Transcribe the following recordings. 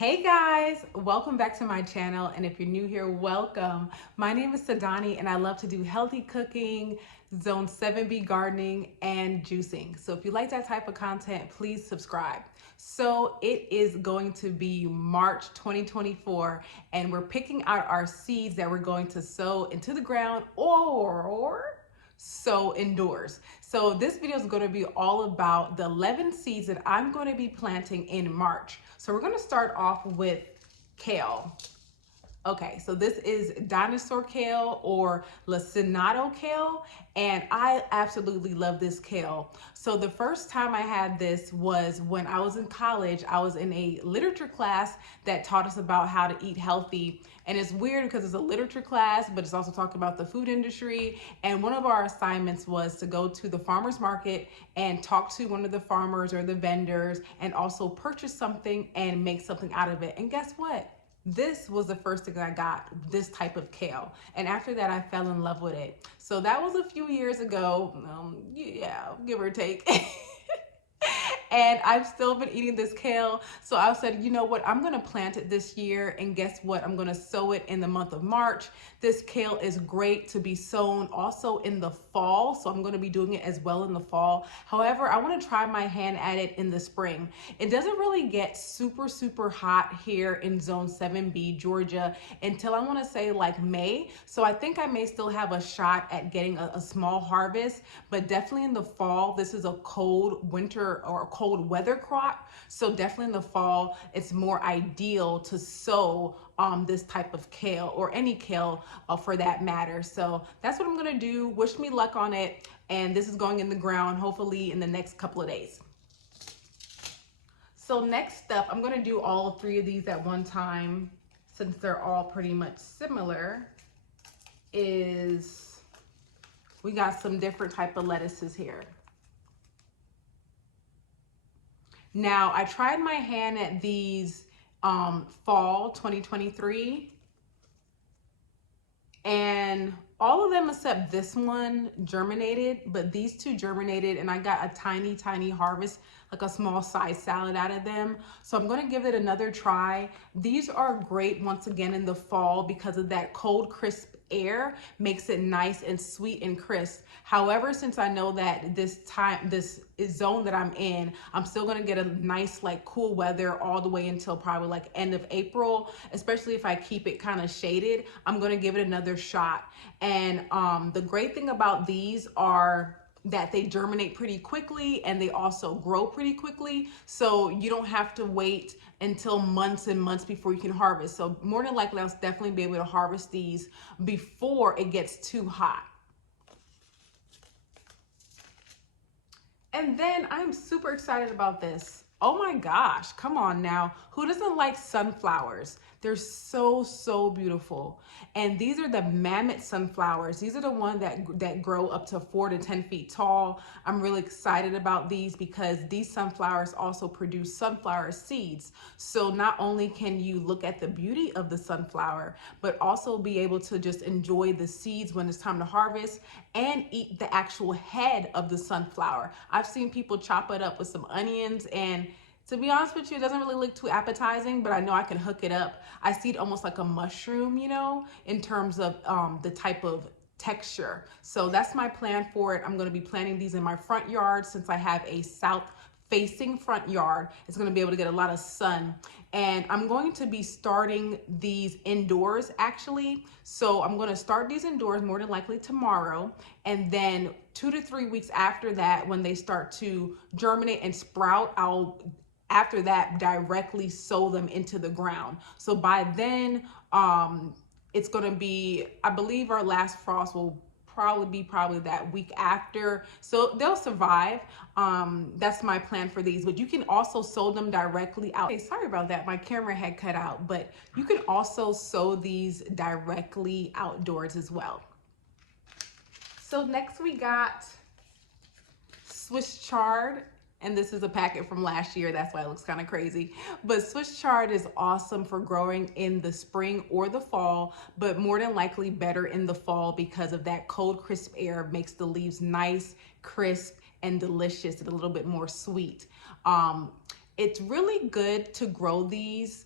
Hey guys, welcome back to my channel, and if you're new here, welcome. My name is Cydanni and I love to do healthy cooking, zone 7B gardening, and juicing. So if you like that type of content, please subscribe. So it is going to be March 2024 and we're picking out our seeds that we're going to sow into the ground or sow indoors. So this video is going to be all about the 11 seeds that I'm going to be planting in March. So we're going to start off with kale. Okay, so this is dinosaur kale or lacinato kale, and I absolutely love this kale. So the first time I had this was when I was in college. I was in a literature class that taught us about how to eat healthy. And it's weird because it's a literature class, but it's also talking about the food industry. And one of our assignments was to go to the farmer's market and talk to one of the farmers or the vendors and also purchase something and make something out of it. And guess what? This was the first thing I got, this type of kale. And after that, I fell in love with it. So that was a few years ago, yeah, give or take. And I've still been eating this kale. So I said, you know what, I'm gonna plant it this year, and guess what? I'm gonna sow it in the month of March. This kale is great to be sown also in the fall. So I'm gonna be doing it as well in the fall. However, I wanna try my hand at it in the spring. It doesn't really get super hot here in zone 7B, Georgia, until I wanna say like May. So I think I may still have a shot at getting a small harvest, but definitely in the fall. This is a cold winter or cold weather crop, so definitely in the fall it's more ideal to sow this type of kale, or any kale for that matter. So that's what I'm gonna do. Wish me luck on it, and this is going in the ground hopefully in the next couple of days. So next up, I'm gonna do all three of these at one time since they're all pretty much similar. Is we got some different type of lettuces here. Now, I tried my hand at these fall 2023, and all of them except this one germinated, but these two germinated, and I got a tiny harvest, like a small size salad out of them. So I'm gonna give it another try. These are great once again in the fall because of that cold, crisp air makes it nice and sweet and crisp. However, since I know that this zone that I'm in, I'm still gonna get a nice like cool weather all the way until probably like end of April, especially if I keep it kind of shaded. I'm gonna give it another shot. And the great thing about these are that they germinate pretty quickly and they also grow pretty quickly. So you don't have to wait until months and months before you can harvest. So more than likely, I'll definitely be able to harvest these before it gets too hot. And then I'm super excited about this. Oh my gosh, come on now. Who doesn't like sunflowers? They're so beautiful. And these are the mammoth sunflowers. These are the ones that grow up to 4 to 10 feet tall. I'm really excited about these because these sunflowers also produce sunflower seeds. So not only can you look at the beauty of the sunflower, but also be able to just enjoy the seeds when it's time to harvest and eat the actual head of the sunflower. I've seen people chop it up with some onions, and to be honest with you, it doesn't really look too appetizing, but I know I can hook it up. I see it almost like a mushroom, you know, in terms of the type of texture. So that's my plan for it. I'm going to be planting these in my front yard since I have a south facing front yard. It's going to be able to get a lot of sun. And I'm going to be starting these indoors actually. So I'm going to start these indoors more than likely tomorrow. And then 2 to 3 weeks after that, when they start to germinate and sprout, I'll after that directly sow them into the ground. So by then, it's going to be, I believe our last frost will probably be that week after, so they'll survive. That's my plan for these, but you can also sow them directly out. Okay, sorry about that, my camera had cut out, but you can also sow these directly outdoors as well. So next we got Swiss chard. And this is a packet from last year, that's why it looks kind of crazy. But Swiss chard is awesome for growing in the spring or the fall, but more than likely better in the fall because of that cold, crisp air makes the leaves nice, crisp, and delicious, and a little bit more sweet. It's really good to grow these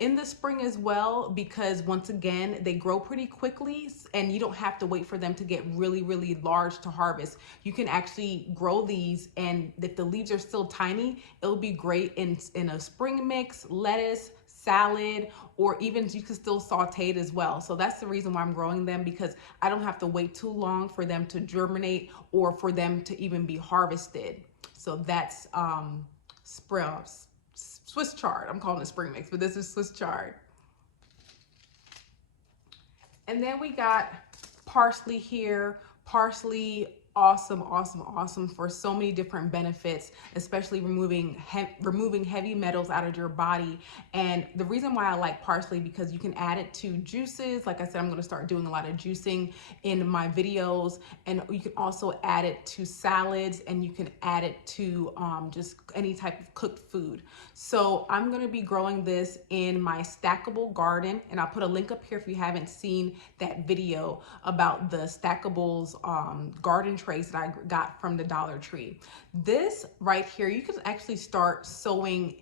in the spring as well, because once again they grow pretty quickly and you don't have to wait for them to get really large to harvest. You can actually grow these, and if the leaves are still tiny, it'll be great in a spring mix, lettuce, salad, or even you can still saute it as well. So that's the reason why I'm growing them, because I don't have to wait too long for them to germinate or for them to even be harvested. So that's sprouts. Swiss chard. I'm calling it spring mix, but this is Swiss chard. And then we got parsley here. Parsley, awesome for so many different benefits, especially removing heavy metals out of your body. And the reason why I like parsley, because you can add it to juices. Like I said, I'm going to start doing a lot of juicing in my videos, and you can also add it to salads, and you can add it to just any type of cooked food. So I'm going to be growing this in my stackable garden, and I'll put a link up here if you haven't seen that video about the stackables garden trays that I got from the Dollar Tree. This right here, you can actually start sowing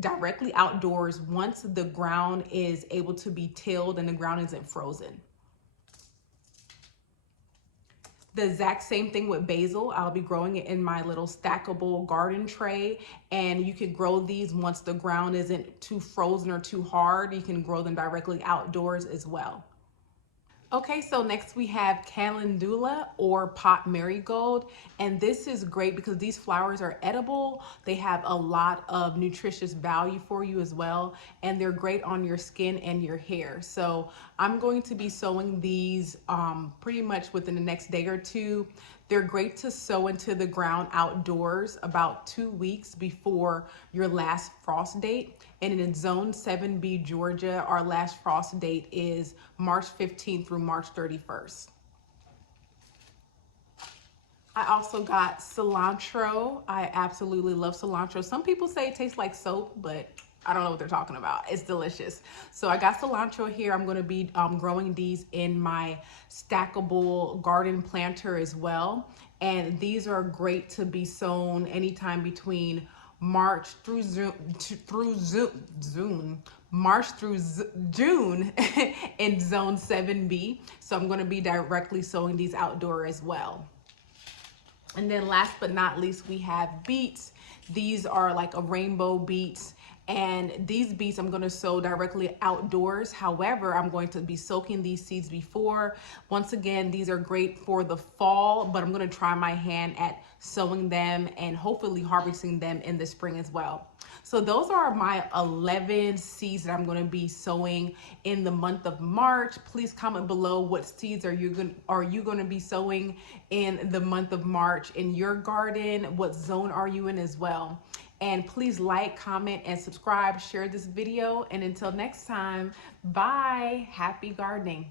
directly outdoors once the ground is able to be tilled and the ground isn't frozen. The exact same thing with basil. I'll be growing it in my little stackable garden tray, and you can grow these once the ground isn't too frozen or too hard. You can grow them directly outdoors as well. Okay, so next we have Calendula or pot marigold, and this is great because these flowers are edible. They have a lot of nutritious value for you as well, and they're great on your skin and your hair. So I'm going to be sowing these pretty much within the next day or two. They're great to sow into the ground outdoors about 2 weeks before your last frost date. And in Zone 7B, Georgia, our last frost date is March 15th through March 31st. I also got cilantro. I absolutely love cilantro. Some people say it tastes like soap, but I don't know what they're talking about. It's delicious. So I got cilantro here. I'm going to be growing these in my stackable garden planter as well. And these are great to be sown anytime between March through June in Zone 7B. So I'm going to be directly sowing these outdoor as well. And then last but not least, we have beets. These are like a rainbow beets. And these beets I'm going to sow directly outdoors. However, I'm going to be soaking these seeds before. Once again, these are great for the fall, but I'm going to try my hand at sowing them and hopefully harvesting them in the spring as well. So those are my 11 seeds that I'm going to be sowing in the month of March. Please comment below what seeds are you going to be sowing in the month of March in your garden. What zone are you in as well? And please like, comment, and subscribe. Share this video. And until next time, bye. Happy gardening.